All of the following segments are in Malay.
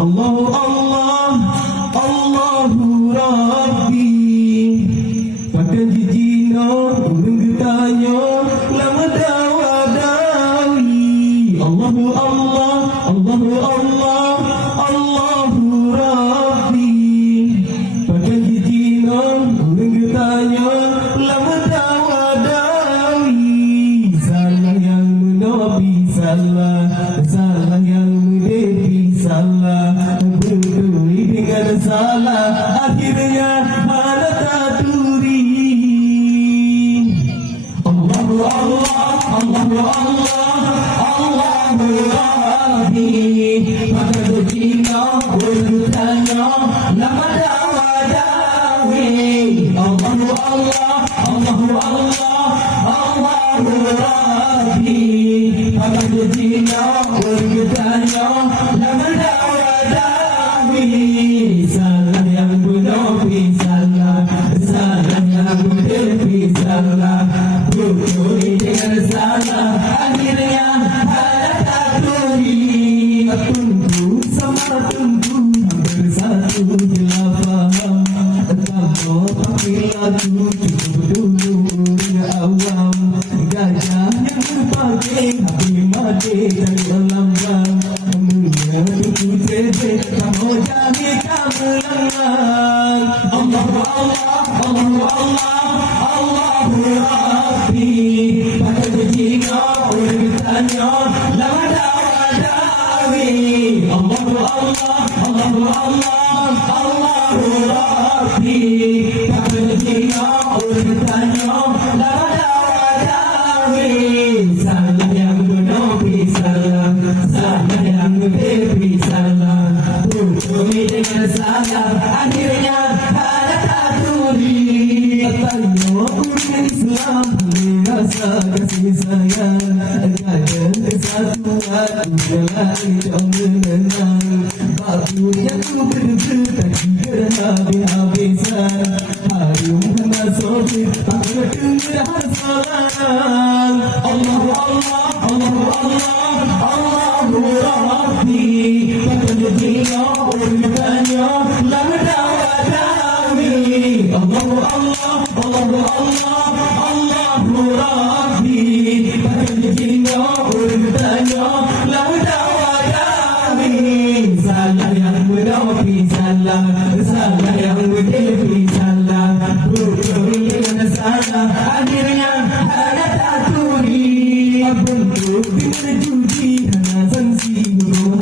Allah Allah Allahu Rabbi. Pakai jijina urang getanya lama dawadawi. Allahu Allah Allahu Allah Allahu Rabbi. Pakai jijina urang getanya lama dawadawi. Salah yang menabi salah, salah yang mendepi salah, berduri dengan salah, akhirnya mana taturi. Allahu Allah Allahu Allah Allahu Rabbi. Maka berjina bertanya lama dawadawi. Allahu Allah Allahu Allah Allahu Rabbi. Maka berjina bertanya lama dawadawi. Salah yang menabi salah, salah yang mendepi salah, berduri dengan salah, akhirnya ada taturi. Tunggu sama tunggu bersatu jelas faham. Tanpa pakai lagu cukup dulu dia awam. Gajah yang berpakai habis mati dari lambang. Menyentuh tebe kamu jadi kamu lengang. Allahu Allah Allahu Allah Allahu Rabbi. Pada berjina orang bertanya lama dawadawi. Allahu Allah Allahu Allah Allahu Rabbi. Pada berjina orang bertanya lama dawadawi. Salah yang menabi salah, salah yang mendepi salah, berduri dengan salah, akhirnya ada taturi. Tanya umat Islam merasa kasih sayang, ada kesatuan jalan yang menenang. Babunya ku berdetak kerana habis-habisan, harum masuk aku dengar salam. Allahu Allah Allahu Allah Allahu Rabbi. Pada berjina bertanya lama dawadawi. Allahu Allah Allahu Allah Allahu Rabbi. Pada berjina bertanya lama dawadawi. Salah yang menabi salah, salah yang mendepi salah, berduri dengan salah, akhirnya ada taturi. Bentuk dengan judi hanya sanksi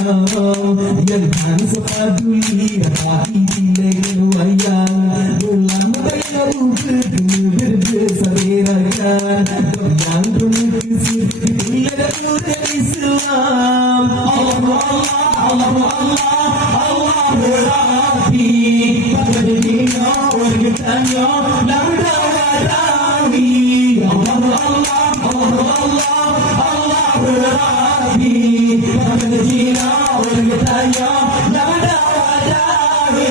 haram, yang kan sepaduli hati dengan wayang. Ulang bayar berdua bersabirakan, yang berkesir dipilih muda Islam. Allahu Allah Allahu Allah Allahu Rabbi. Pada berjina orang bertanya lama dawadawi. Allahu Allah Allahu Allah Allahu Rabbi. Pada berjina orang bertanya lama dawadawi.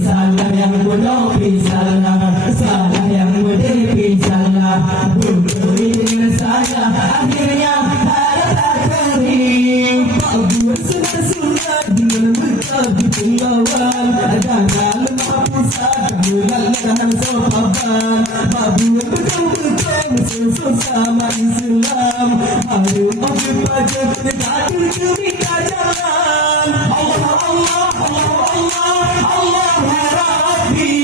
Salah yang menabi salah, salah yang mendepi salah, berduri dengan salah, akhirnya ada taturi. Buat sunat-sunat dengan bertabi pelawan, jangan lemah pusat melakukan sopapan. Buat betul-betul sesama Islam, harum berpajar negatif cerita jalan. Allah Allah Allah Allah Allahu Rabbi.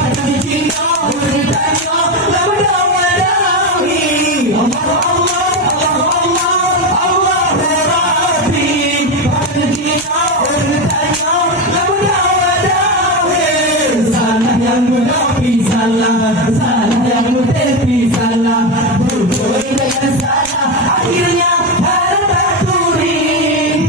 Pada berjina bertanya lama dawadawi. Allah Allah Allah Allah Allahu Rabbi. Pada berjina bertanya lama dawadawi. Salah yang menabi salah, salah yang mendepi salah, berduri dengan salah, akhirnya ada taturi.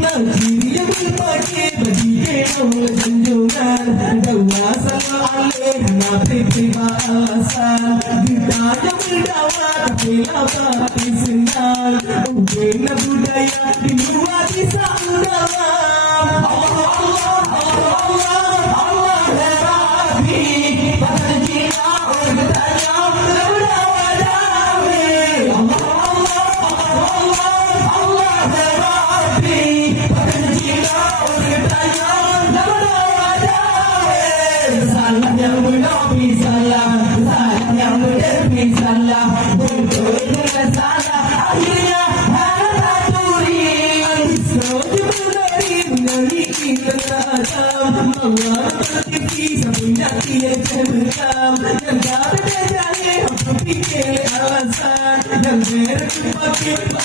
Negeri yang berpakai bagi dewa junjungan, dawa salam alaih nabi terima alasan. Kita yang berdawat tapi labati senang, bina budaya di luar bisa dalam. Allah Allah Allah Allah Allah Rabbi. Pada berjina orang bertanya lama dawadawi. Allah Allah Allah Allah Allah Rabbi. Pada berjina orang bertanya berlari menyanyi kita tajam Mawar bertipis punya tiada jam Yang tak ada jahil aku fikir alasan Yang berkepakai